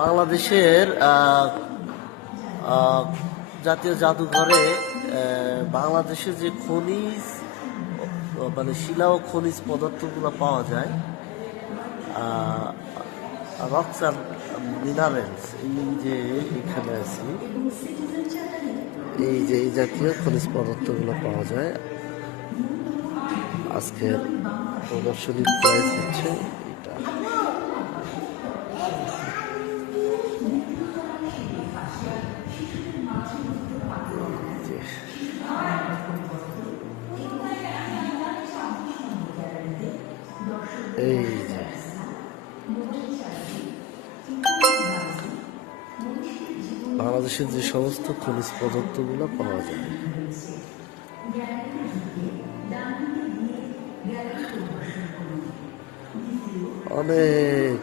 বাংলাদেশের আহ, জাতীয় জাদুঘরে বাংলাদেশের যে খনিজ মানে শিলা ও খনিজ পদার্থগুলো পাওয়া যায়, রক্স আর মিনারেলস, এই যে এখানে আছি, এই যে এই জাতীয় খনিজ পদার্থগুলো পাওয়া যায়। আজকের প্রদর্শনীর প্রাইস হচ্ছে এটা। এই যে বাংলাদেশের যে সমস্ত খনিজ পদার্থগুলো পাওয়া যায়, অনেক